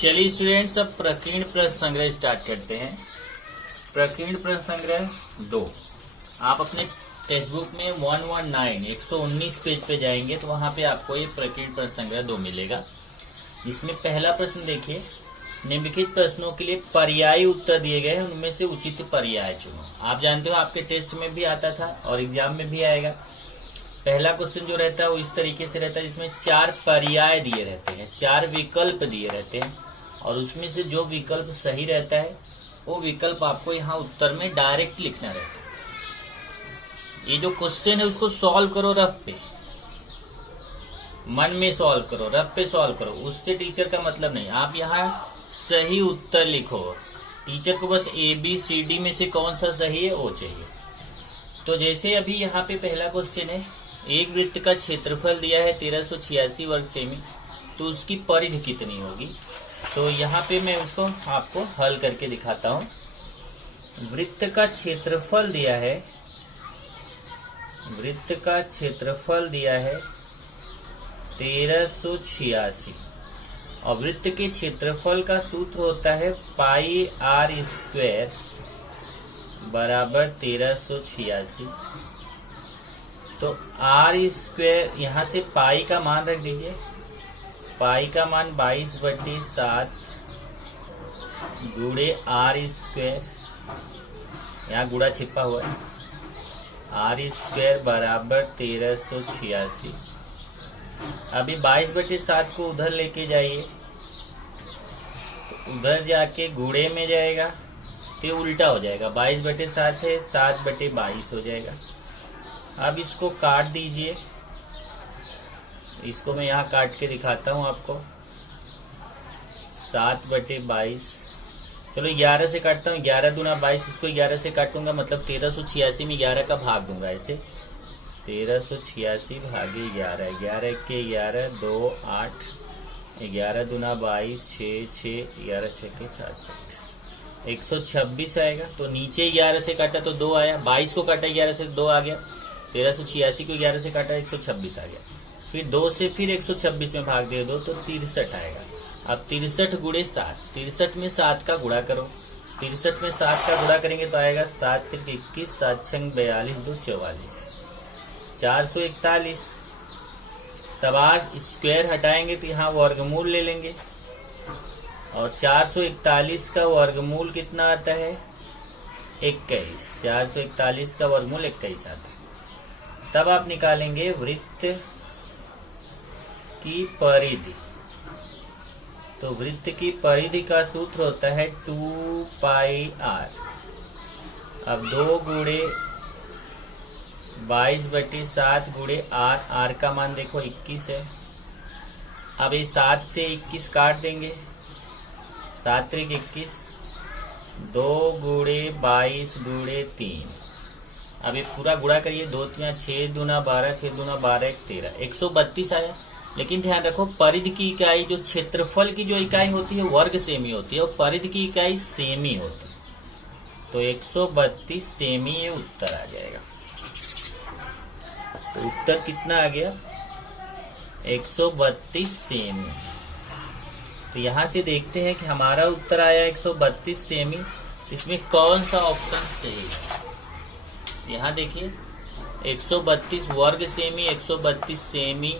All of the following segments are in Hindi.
चलिए स्टूडेंट्स, अब प्रकीर्ण प्रश्न संग्रह स्टार्ट करते हैं। प्रकीर्ण प्रश्न संग्रह 2। आप अपने टेक्स्ट बुक में 119 पेज पे जाएंगे तो वहां पे आपको ये प्रकीर्ण प्रश्न संग्रह 2 मिलेगा। इसमें पहला प्रश्न देखिए, निम्नलिखित प्रश्नों के लिए पर्यायी उत्तर दिए गए हैं, उनमें से उचित पर्याय चुनो। आप जानते हो आपके टेस्ट में भी आता था और एग्जाम में भी आएगा। पहला क्वेश्चन जो रहता है वो इस तरीके से रहता है, जिसमें 4 पर्याय दिए रहते हैं, 4 विकल्प दिए रहते हैं और उसमें से जो विकल्प सही रहता है वो विकल्प आपको यहाँ उत्तर में डायरेक्ट लिखना रहता है। ये जो क्वेश्चन है उसको सॉल्व करो रफ पे, मन में सॉल्व करो, रफ पे सॉल्व करो। उससे टीचर का मतलब नहीं, आप यहाँ सही उत्तर लिखो। टीचर को बस ABCD में से कौन सा सही है वो चाहिए। तो जैसे अभी यहाँ पे पहला क्वेश्चन है, एक वृत्त का क्षेत्रफल दिया है 1386 वर्ग सेमी, तो उसकी परिधि कितनी होगी। तो यहाँ पे मैं उसको आपको हल करके दिखाता हूँ। वृत्त का क्षेत्रफल दिया है, वृत्त का क्षेत्रफल दिया है 1386 और वृत्त के क्षेत्रफल का सूत्र होता है पाई आर स्क्वायर बराबर 1386। तो आर स्क्वायर, यहाँ से पाई का मान रख दीजिए, पाई का मान 22/7 गुणे आर स्क्वायर, यहाँ गुणा छिपा हुआ है, आर स्क्वायर बराबर 1386। अभी 22/7 को उधर लेके जाइए तो उधर जाके गुणे में जाएगा तो ये उल्टा हो जाएगा, 22/7 है 7/22 हो जाएगा। अब इसको काट दीजिए, इसको मैं यहाँ काट के दिखाता हूँ आपको। 7/22, चलो 11 से काटता हूँ, 11 दूना 22, इसको 11 से काटूंगा मतलब 1386 में 11 का भाग दूंगा ऐसे, 1386 भागे 11, 11 के 11, 2 8, 11 दूना 22, 6 11 6 4 126 आएगा। तो नीचे 11 से काटा तो 2 आया, 22 को काटा 11 से 2 आ गया, 1386 को 11 से काटा 126 आ गया, फिर 2 से फिर 126 में भाग दे दो तो 63 आएगा। अब 63 गुणे 7, 63 में 7 का गुणा करो, 63 में 7 का गुणा करेंगे तो आएगा 7 × 21, 7 × 42, 2 44, 441। तब आज स्क्वायर हटाएंगे तो यहाँ वर्गमूल ले लेंगे और 441 का वर्गमूल कितना आता है 21, 441 का वर्गमूल 21 आता है। तब आप निकालेंगे वृत्त की परिधि। तो वृत्त की परिधि का सूत्र होता है 2πr। अब 2 गुणे 22/7 गुणे r का मान देखो 21 है। अब ये 7 से 21 काट देंगे, 7 × 21, 2 गुणे 22 गुणे 3। अब ये पूरा गुणा करिए, 2 × 6 दूना 12, 6 दूना 12 13, 132 आया। लेकिन ध्यान रखो, परिधि की इकाई जो क्षेत्रफल की जो इकाई होती है वर्ग सेमी होती है और परिधि की इकाई सेमी होती है। तो 132 सेमी ये उत्तर आ जाएगा। तो उत्तर कितना आ गया 132 सेमी। तो यहां से देखते हैं कि हमारा उत्तर आया 132 सेमी। इसमें कौन सा ऑप्शन सही है। यहाँ देखिए 132 वर्ग सेमी, 132 सेमी,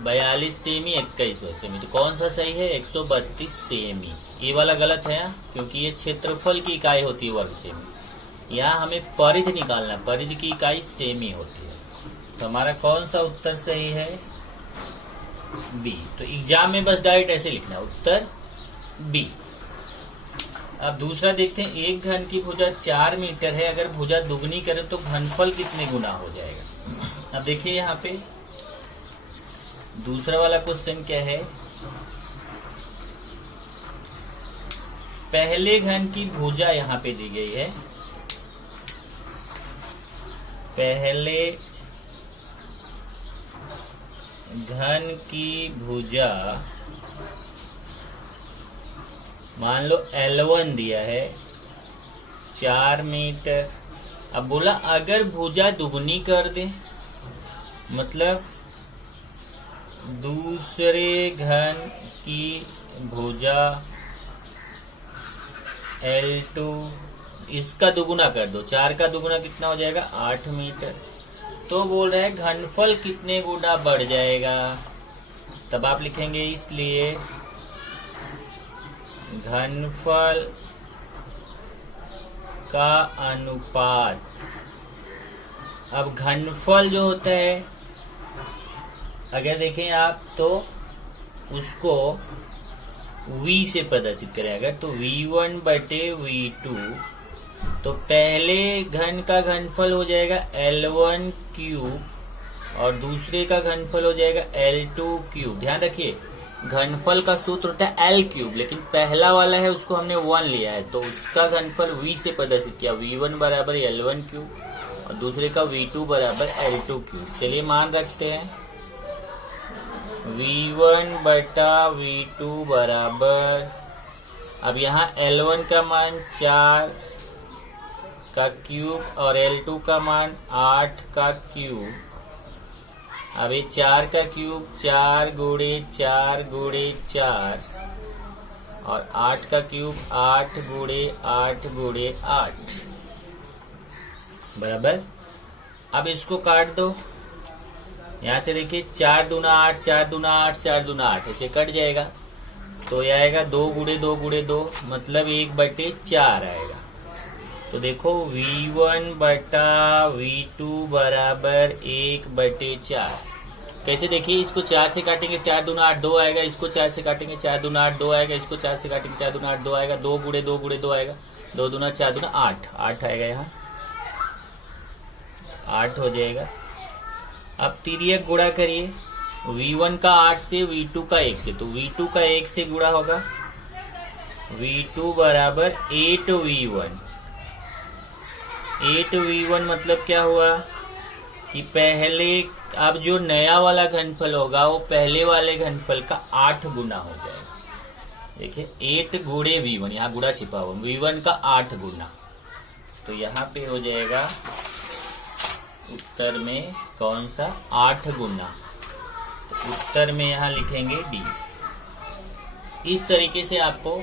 42 सेमी, 21 सेमी। तो कौन सा सही है 132 सेमी। ये वाला गलत है क्योंकि ये क्षेत्रफल की इकाई होती है वर्ग सेमी। यहाँ हमें परिधि निकालना है, परिधि की इकाई सेमी होती है। तो हमारा कौन सा उत्तर सही है बी। तो एग्जाम में बस डायरेक्ट ऐसे लिखना है उत्तर बी। अब दूसरा देखते हैं, एक घन की भुजा 4 मीटर है, अगर भुजा दुगनी करें तो घनफल कितने गुना हो जाएगा। अब देखिए यहाँ पे दूसरा वाला क्वेश्चन क्या है, पहले घन की भुजा यहाँ पे दी गई है, पहले घन की भुजा मान लो L1 दिया है 4 मीटर। अब बोला अगर भुजा दुगनी कर दे, मतलब दूसरे घन की भुजा L2, इसका दुगुना कर दो, 4 का दुगुना कितना हो जाएगा 8 मीटर। तो बोल रहे हैं घनफल कितने गुना बढ़ जाएगा, तब आप लिखेंगे इसलिए घनफल का अनुपात। अब घनफल जो होता है अगर देखें आप तो उसको v से प्रदर्शित करें अगर, तो v1 बटे v2, तो पहले घन का घनफल हो जाएगा L1 क्यूब और दूसरे का घनफल हो जाएगा L2 क्यूब। ध्यान रखिए घनफल का सूत्र होता है L क्यूब, लेकिन पहला वाला है उसको हमने 1 लिया है तो उसका घनफल v से प्रदर्शित किया, v1 बराबर L1 क्यूब और दूसरे का v2 बराबर L2 क्यूब। चलिए मान रखते हैं v1 बटा v2 बराबर, अब यहाँ L1 का मान 4 का क्यूब और L2 का मान 8 का क्यूब। अब ये 4 का क्यूब 4 गुणे 4 गुणे 4 और 8 का क्यूब 8 गुणे 8 गुणे 8 बराबर। अब इसको काट दो, यहां से देखिए 4 दूना 8, 4 दूना 8, 4 दूना 8, ऐसे कट जाएगा तो यह आएगा 2 गुणे 2 गुणे 2 मतलब 1 बटे 4 आएगा। तो देखो v1 बटा v2 बराबर 1 बटे 4। कैसे देखिए इसको 4 से काटेंगे 4 दूना 8 2 आएगा, इसको 4 से काटेंगे 4 दूना 8 2 आएगा, इसको 4 से काटेंगे 4 दूना 8 2 आएगा, 2 गुणे 2 गुणे 2 आएगा, 2 दूना 4 दूना 8 8 आएगा, यहाँ 8 हो जाएगा। अब तिर्यक गुणा करिए v1 का 8 से v2 का 1 से, तो v2 का 1 से गुणा होगा, v2 बराबर 8v1। 8v1 मतलब क्या हुआ कि पहले, अब जो नया वाला घनफल होगा वो पहले वाले घनफल का 8 गुना हो जाएगा। देखिए 8 गुणे v1, यहाँ गुणा छिपा हुआ, v1 का 8 गुना, तो यहाँ पे हो जाएगा उत्तर में कौन सा 8 गुना, तो उत्तर में यहाँ लिखेंगे डी। इस तरीके से आपको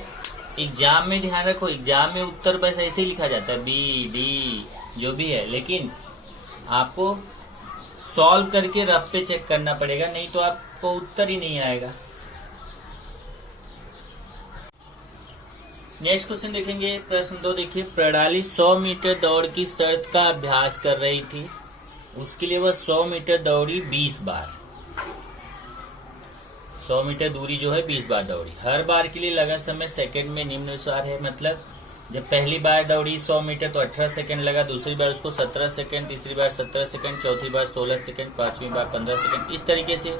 एग्जाम में, ध्यान रखो एग्जाम में उत्तर बस ऐसे ही लिखा जाता है बी डी जो भी है, लेकिन आपको सॉल्व करके रफ पे चेक करना पड़ेगा, नहीं तो आपको उत्तर ही नहीं आएगा। नेक्स्ट क्वेश्चन देखेंगे, प्रश्न 2 देखिए, प्रणाली 100 मीटर दौड़ की शर्त का अभ्यास कर रही थी, उसके लिए वह 100 मीटर दौड़ी 20 बार, 100 मीटर दूरी जो है 20 बार दौड़ी। हर बार के लिए लगा समय सेकंड में निम्नानुसार है, मतलब जब पहली बार दौड़ी 100 मीटर तो 18 सेकंड लगा, दूसरी बार उसको 17 सेकंड, तीसरी बार 17 सेकंड, चौथी बार 16 सेकंड, पांचवी बार 15 सेकंड। इस तरीके से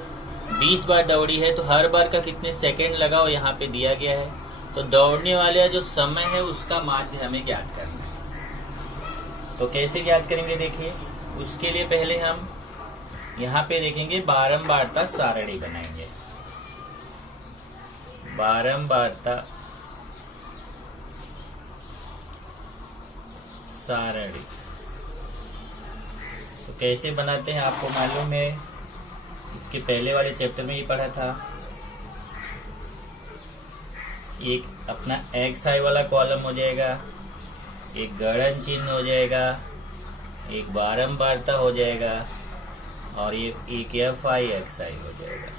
20 बार दौड़ी है तो हर बार का कितने सेकंड लगा वो यहाँ पे दिया गया है। तो दौड़ने वाले जो समय है उसका माध्य हमें ज्ञात करना है। तो कैसे ज्ञात करेंगे देखिए, उसके लिए पहले हम यहाँ पे देखेंगे बारंबारता सारणी बनाएंगे। बारंबारता सारणी तो कैसे बनाते हैं आपको मालूम है, इसके पहले वाले चैप्टर में ही पढ़ा था। एक अपना XI वाला कॉलम हो जाएगा, एक गणन चिन्ह हो जाएगा, एक बारंबारता हो जाएगा और ये एक FI XI हो जाएगा।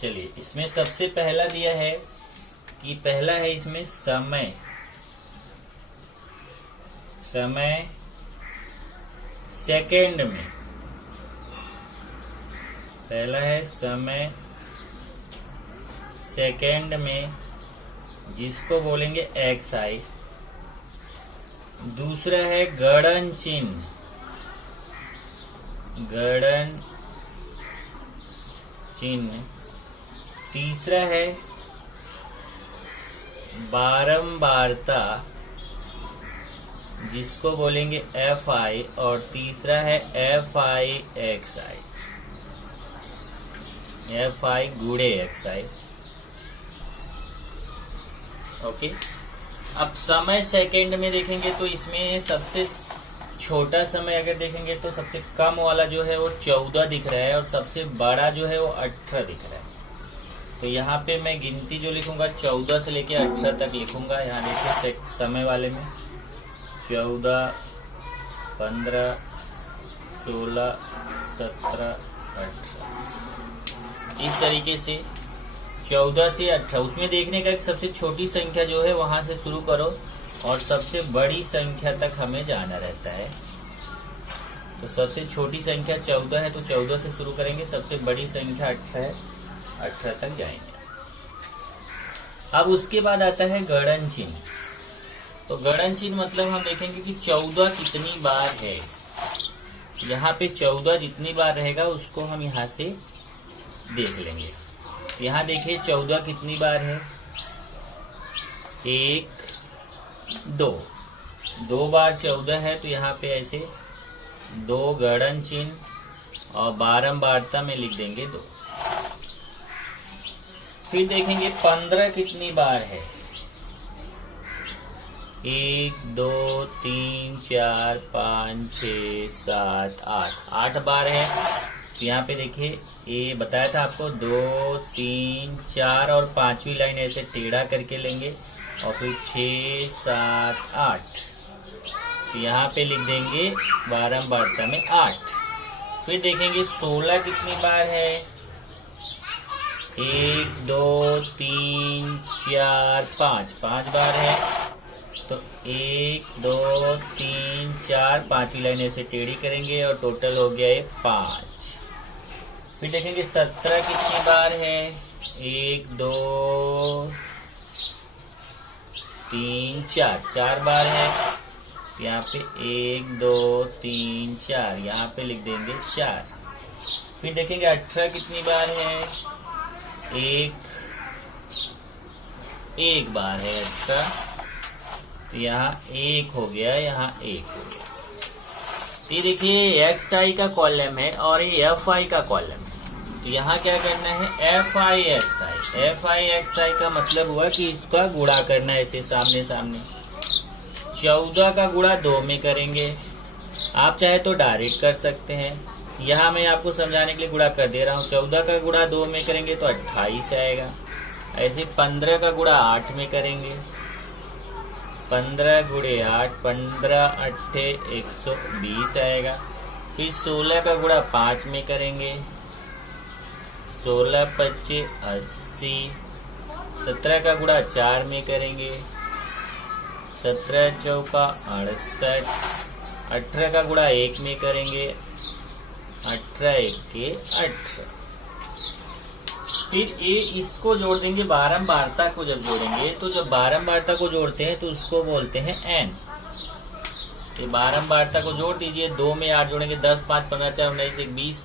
चलिए इसमें सबसे पहला दिया है कि पहला है इसमें समय, समय सेकंड में, पहला है समय सेकंड में जिसको बोलेंगे XI। दूसरा है गणन चिन्ह, गणन चिन्ह। तीसरा है बारंबारता जिसको बोलेंगे FI और तीसरा है FI XI, FI गुणे XI। ओके, अब समय सेकंड में देखेंगे तो इसमें सबसे छोटा समय अगर देखेंगे तो सबसे कम वाला जो है वो 14 दिख रहा है और सबसे बड़ा जो है वो 18 दिख रहा है। तो यहाँ पे मैं गिनती जो लिखूंगा 14 से लेके 18 तक लिखूंगा। यहाँ देखिए समय वाले में 14, 15, 16, 17, 18 इस तरीके से 14 से 18 उसमें देखने का एक सबसे छोटी संख्या जो है वहां से शुरू करो और सबसे बड़ी संख्या तक हमें जाना रहता है। तो सबसे छोटी संख्या 14 है तो 14 से शुरू करेंगे, सबसे बड़ी संख्या 18 है, 18 तक जाएंगे। अब उसके बाद आता है गणन चिन्ह। तो गणन चिन्ह मतलब हम देखेंगे कि 14 कितनी बार है। यहाँ पे 14 जितनी बार रहेगा उसको हम यहाँ से देख लेंगे। यहाँ देखिए 14 कितनी बार है, 1, 2 बार 14 है तो यहाँ पे ऐसे 2 गणन चिन्ह और बारंबारता में लिख देंगे 2। फिर देखेंगे 15 कितनी बार है, 1, 2, 3, 4, 5, 6, 7, 8 बार है। तो यहाँ पे देखिए ये बताया था आपको 2, 3, 4 और 5वीं लाइन ऐसे टेढ़ा करके लेंगे और फिर 6, 7, 8। तो यहाँ पे लिख देंगे बारंबारता में 8। फिर देखेंगे 16 कितनी बार है, 1, 2, 3, 4, 5 बार है। तो 1, 2, 3, 4 5वीं लाइन ऐसे टेढ़ी करेंगे और टोटल हो गया है 5। फिर देखेंगे 17 कितनी बार है, 1, 2, 3, 4 बार है। यहाँ पे 1, 2, 3, 4 यहाँ पे लिख देंगे 4। फिर देखेंगे 18 कितनी बार है, 1 बार है 18। तो यहाँ 1 हो गया, यहाँ 1 हो गया। ये देखिए XI का कॉलम है और ये FI का कॉलम है। तो यहाँ क्या करना है, FI XI का मतलब हुआ कि इसका गुणा करना है ऐसे सामने सामने। 14 का गुणा 2 में करेंगे, आप चाहे तो डायरेक्ट कर सकते हैं। यहाँ मैं आपको समझाने के लिए गुणा कर दे रहा हूँ। 14 का गुणा 2 में करेंगे तो 28 आएगा। ऐसे 15 का गुणा 8 में करेंगे, 15 गुणे 8, 15 8 120 आएगा। फिर 16 का गुणा 5 में करेंगे, 16 25 80। 17 का गुणा 4 में करेंगे, 17 चौका 68। 18 का गुणा 1 में करेंगे, 18 1 के 18। फिर ये इसको जोड़ देंगे, बारंबारता को जब जोड़ेंगे तो जब बारंबारता को जोड़ते हैं तो उसको बोलते हैं n। ये बारंबारता को जोड़ दीजिए, 2 में 8 जोड़ेंगे, 10 5 15 4 19 1 20।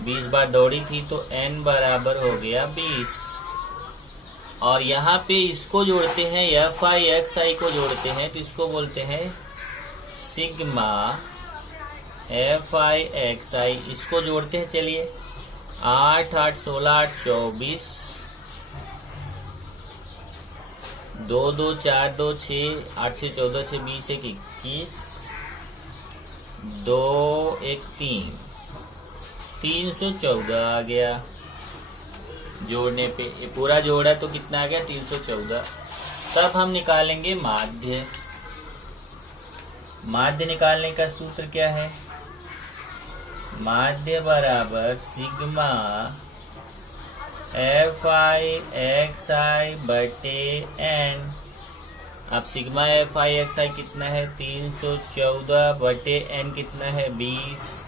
20 बार दौड़ी थी तो n बराबर हो गया 20। और यहाँ पे इसको जोड़ते हैं, FI XI को जोड़ते हैं तो इसको बोलते हैं सिग्मा FI XI। इसको जोड़ते हैं, चलिए 8 8 16 8 24, 2 2 4 2 6, 8 से 14 से 20 1 21, 2 1 3, 314 आ गया। जोड़ने पे ये पूरा जोड़ा तो कितना आ गया, 314। तब हम निकालेंगे माध्य। माध्य निकालने का सूत्र क्या है, माध्य बराबर सिग्मा FI XI बटे n। अब सिग्मा FI XI कितना है, 314 बटे n कितना है, 20।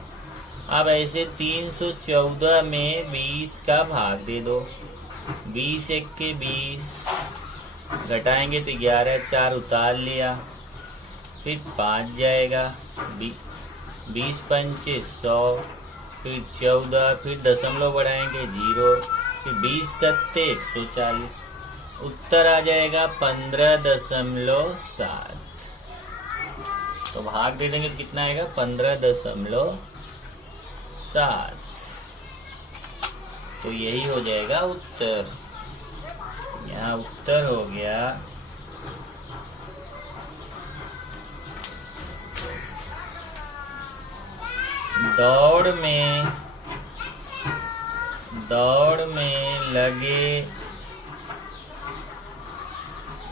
अब ऐसे 314 में 20 का भाग दे दो, 20 1 के 20, घटाएंगे तो 11 4 उतार लिया, फिर 5 जाएगा, 20 पंचे 100, फिर 14, फिर दशमलव बढ़ाएंगे 0, फिर 20 सत्ते 140। उत्तर आ जाएगा 15.7। तो भाग दे देंगे तो कितना आएगा, 15.7। तो यही हो जाएगा उत्तर। यहाँ उत्तर हो गया दौड़ में लगे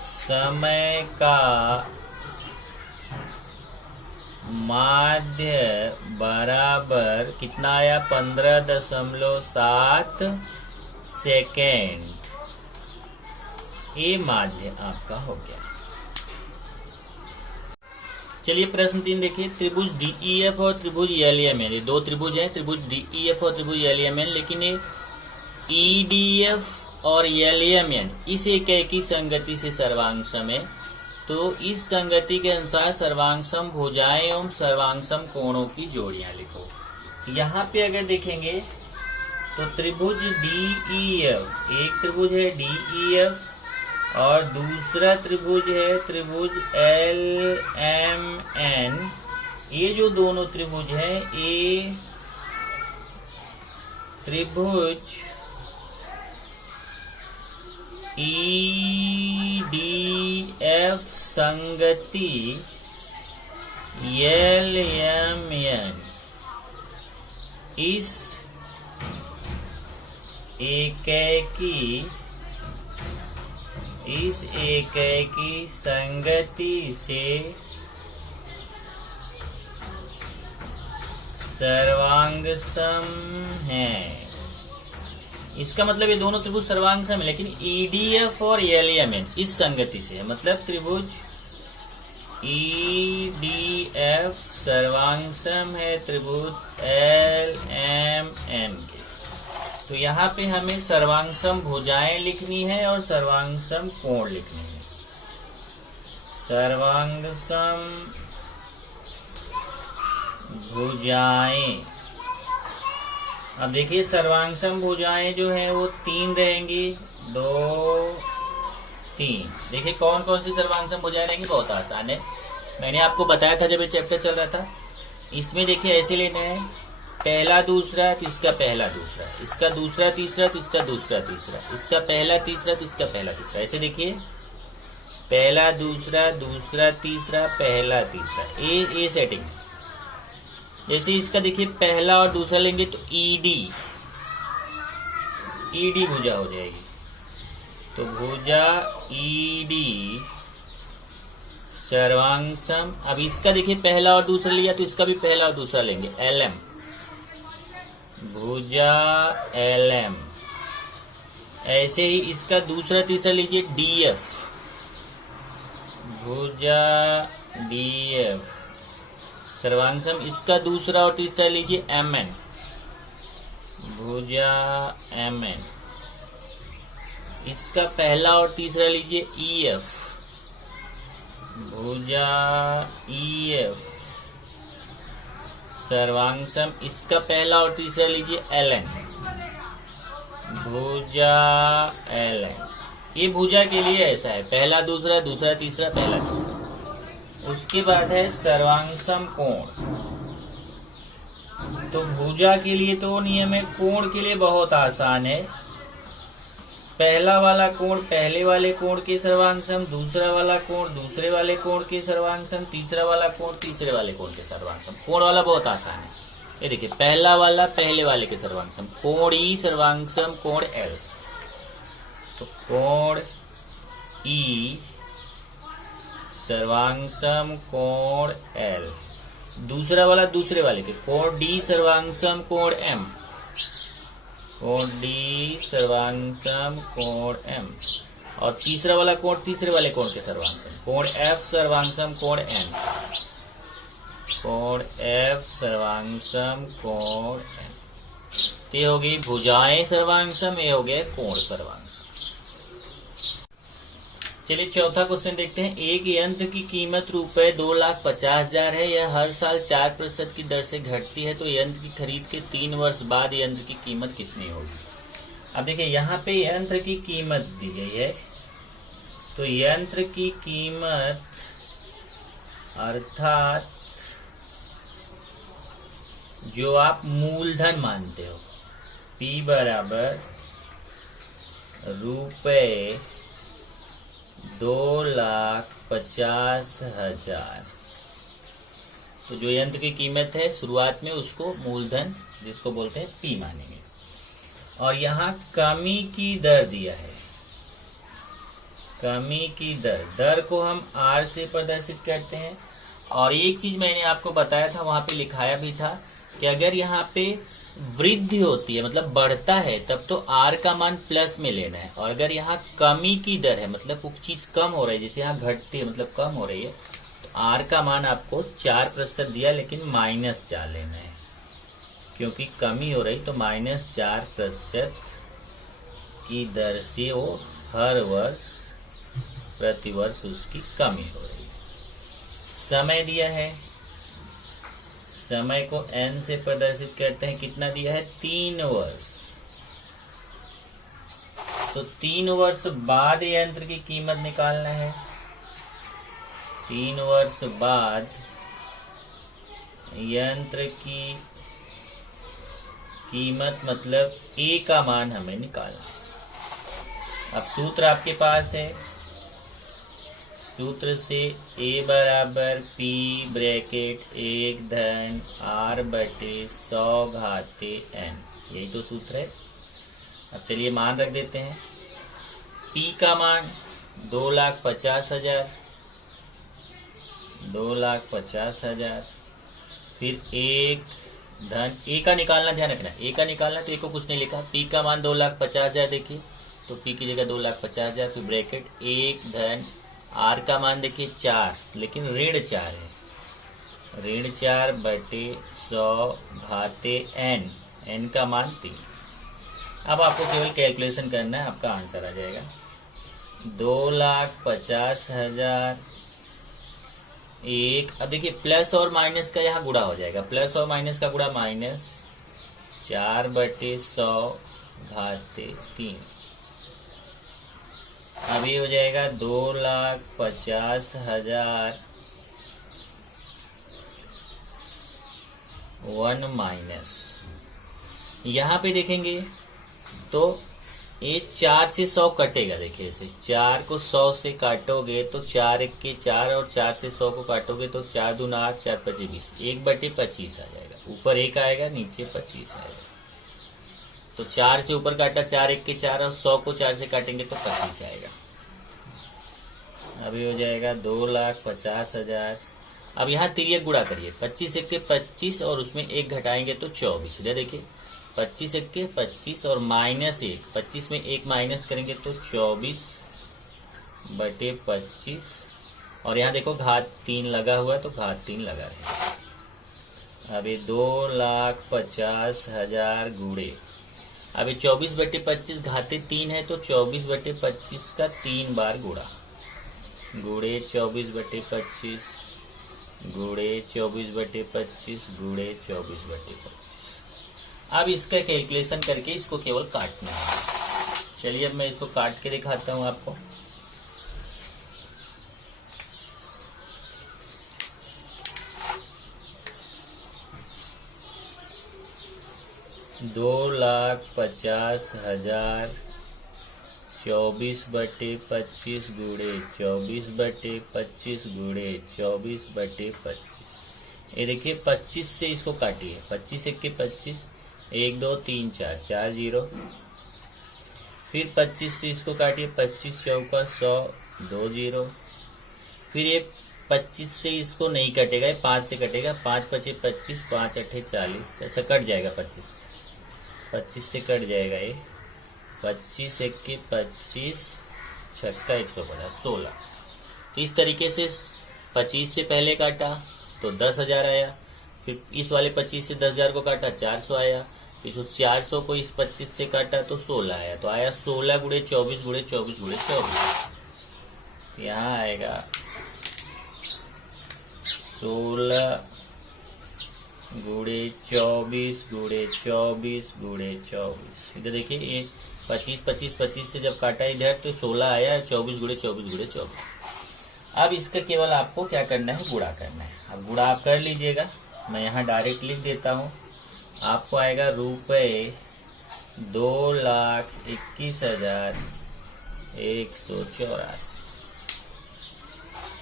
समय का माध्य बराबर कितना आया? 15.7 सेकेंड। ये माध्य आपका हो गया। चलिए प्रश्न 3 देखिए। त्रिभुज DEF और त्रिभुज LMN, ये दो त्रिभुज हैं, त्रिभुज DEF और त्रिभुज LMN, लेकिन ये EDF और LMN इस एकी संगति से सर्वांगसम है। तो इस संगति के अनुसार सर्वांगसम भुजाएं एवं सर्वांगसम कोणों की जोड़ियां लिखो। यहाँ पे अगर देखेंगे तो त्रिभुज DEF, एक त्रिभुज है DEF और दूसरा त्रिभुज है त्रिभुज LMN। ये जो दोनों त्रिभुज हैं, ये त्रिभुज EDF संगति LMN इस एकेकी संगति से सर्वांगसम है। इसका मतलब ये दोनों त्रिभुज सर्वांगसम है, लेकिन EDF और LMN इस संगति से है, मतलब त्रिभुज EDF सर्वांगसम है त्रिभुज LMN के। तो यहाँ पे हमें सर्वांगसम भुजाएं लिखनी है और सर्वांगसम कोण लिखने हैं। सर्वांगसम भुजाएं, अब देखिए सर्वांगसम भुजाएं जो है वो 3 रहेंगी, 2, 3। देखिए कौन कौन सी सर्वांगसम भुजाएं रहेंगी, बहुत आसान है। मैंने आपको बताया था जब ये चैप्टर चल रहा था। इसमें देखिए ऐसे लेना है, पहला दूसरा तो इसका पहला दूसरा, इसका दूसरा तीसरा तो इसका दूसरा तीसरा, इसका पहला तीसरा तो इसका पहला तीसरा। ऐसे देखिए पहला दूसरा, दूसरा तीसरा, पहला तीसरा, ए सेटिंग। जैसे इसका देखिए पहला और दूसरा लेंगे तो ईडी भुजा हो जाएगी। तो भुजा ईडी सर्वांगसम। अब इसका देखिए पहला और दूसरा लिया तो इसका भी पहला और दूसरा लेंगे, LM भुजा LM। ऐसे ही इसका दूसरा तीसरा लीजिए DF भुजा DF सर्वांगसम। इसका दूसरा और तीसरा लीजिए MN भुजा MN। इसका पहला और तीसरा लीजिए EF भुजा EF सर्वांगसम। इसका पहला और तीसरा लीजिए LN भुजा LN। ये भुजा के लिए ऐसा है, पहला दूसरा, दूसरा तीसरा, पहला तीसरा। उसके बाद है सर्वांगसम कोण। तो भुजा के लिए तो नियम है, कोण के लिए बहुत आसान है। पहला वाला कोण पहले वाले कोण के सर्वांगसम, दूसरा वाला कोण दूसरे वाले कोण के सर्वांगसम, तीसरा वाला कोण तीसरे वाले कोण के सर्वांगसम। कोण वाला बहुत आसान है। ये देखिए पहला वाला पहले वाले के सर्वांगसम, कोण ई सर्वांगसम कोण L। तो कोण ई सर्वांगसम कोण L। दूसरा वाला दूसरे वाले के, कोण D सर्वांगसम कोण M, कोण D सर्वांगसम कोण M। और तीसरा वाला कोण तीसरे वाले कोण के सर्वांगसम, कोण F सर्वांगसम कोण N, कोण F सर्वांगसम कोण N। ये हो गई भुजाएं सर्वांगसम, ये हो गए कोण सर्वांगसम। चलिए चौथा क्वेश्चन देखते हैं। एक यंत्र की कीमत ₹2,50,000 है। यह हर साल 4% की दर से घटती है। तो यंत्र की खरीद के 3 वर्ष बाद यंत्र की कीमत कितनी होगी? अब देखिए यहाँ पे यंत्र की कीमत दी गई है। तो यंत्र की कीमत अर्थात जो आप मूलधन मानते हो, P बराबर ₹2,50,000। तो जो यंत्र की कीमत है शुरुआत में उसको मूलधन जिसको बोलते हैं P मानेंगे। और यहाँ कमी की दर दिया है, कमी की दर को हम R से प्रदर्शित करते हैं। और एक चीज मैंने आपको बताया था, वहां पे लिखाया भी था कि अगर यहाँ पे वृद्धि होती है मतलब बढ़ता है तब तो R का मान प्लस में लेना है, और अगर यहाँ कमी की दर है मतलब कुछ चीज कम हो रही है, जैसे यहाँ घटती है मतलब कम हो रही है, तो R का मान आपको 4% दिया लेकिन -4 लेना है, क्योंकि कमी हो रही तो -4% की दर से वो हर वर्ष प्रति वर्ष उसकी कमी हो रही है। समय दिया है, समय को N से प्रदर्शित करते हैं, कितना दिया है 3 वर्ष। तो 3 वर्ष बाद यंत्र की कीमत निकालना है। 3 वर्ष बाद यंत्र की कीमत मतलब A का मान हमें निकालना है। अब सूत्र आपके पास है, सूत्र से A बराबर P ब्रैकेट 1 धन R बटे 100 घाते N, यही तो सूत्र है। अब चलिए मान रख देते हैं। P का मान 2,50,000, 2,50,000, फिर 1 धन A का निकालना, ध्यान रखना A का निकालना, तो A को कुछ नहीं लिखा। P का मान 2,50,000 देखिए, तो P की जगह 2,50,000, फिर ब्रैकेट 1 धन R का मान देखिए 4, लेकिन ऋण 4 है, ऋण 4 बटे 100 घाते N, N का मान 3। अब आपको केवल कैलकुलेशन करना है, आपका आंसर आ जाएगा 2,50,000 1। अब देखिए प्लस और माइनस का यहाँ गुणा हो जाएगा, प्लस और माइनस का गुणा -4 बटे 100 घाते 3। अब ये हो जाएगा 2,50,000 1 माइनस, यहाँ पे देखेंगे तो ये 4 से 100 कटेगा। देखिए इसे 4 को 100 से काटोगे तो 4 1 के 4, और 4 से 100 को काटोगे तो 4 दूना 8, 4 5 20, 1/25 आ जाएगा। ऊपर 1 आएगा, नीचे 25 आएगा। तो 4 से ऊपर काटा, 4 1 के 4, और 100 को 4 से काटेंगे तो 25 आएगा। अभी हो जाएगा 2,50,000। अब यहाँ तिर्यक गुणा करिए, 25 1 के 25 और उसमें 1 घटाएंगे तो 24। इधर देखिए 25 1 के 25 और -1, 25 में 1 माइनस करेंगे तो 24/25, और यहाँ देखो घात 3 लगा हुआ है तो घात 3 लगा रहेगा। अभी 2,50,000 गुणे, अभी 24/25 घाते 3 है तो 24/25 का 3 बार गुणा, गुणे 24/25 गुणे 24/25 गुणे 24/25। अब इसका कैलकुलेशन करके इसको केवल काटना है। चलिए अब मैं इसको काट के दिखाता हूं आपको। $2,50,000 24/25 गुणे 24/25 गुणे 24/25। ये देखिए 25 से इसको काटिए, 25 1 के 25, 1 2 3 4, 4 0। फिर 25 से इसको काटिए, 25 चौका 100, 2 0। फिर ये 25 से इसको नहीं कटेगा, ये 5 से कटेगा, 5 5 25, 5 8 40। अच्छा कट जाएगा 25 से कट जाएगा ये 25 1 के 25, छक्का 150, 16। तो इस तरीके से 25 से पहले काटा तो 10,000 आया, फिर इस वाले 25 से 10,000 को काटा 400 आया, फिर 400 को इस 25 से काटा तो 16 आया, तो आया 16 गुणे 24 गुणे 24 गुणे 24। यहाँ आएगा 16 गुणे 24 गुणे 24 गुणे 24। इधर देखिए ये 25 25 25 से जब काटा इधर तो 16 आया, 24 गुणे 24 गुणे 24। अब इसका केवल आपको क्या करना है, गुणा करना है। अब गुणा आप कर लीजिएगा, मैं यहाँ डायरेक्ट लिख देता हूँ। आपको आएगा ₹2,21,184।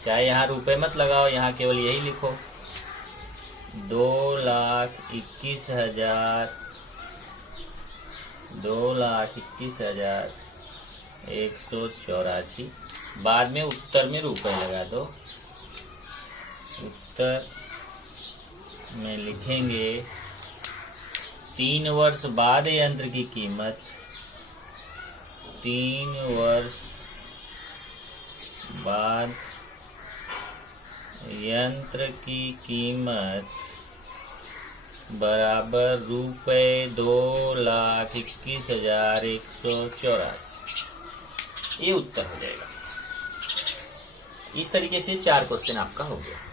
चाहे यहाँ रुपए मत लगाओ, यहाँ केवल यही लिखो 2,21,184। बाद में उत्तर में रुपए लगा दो। उत्तर में लिखेंगे 3 वर्ष बाद यंत्र की कीमत 3 वर्ष बाद यंत्र की कीमत बराबर रुपए 2,21,184। ये उत्तर हो जाएगा। इस तरीके से 4 क्वेश्चन आपका हो गया।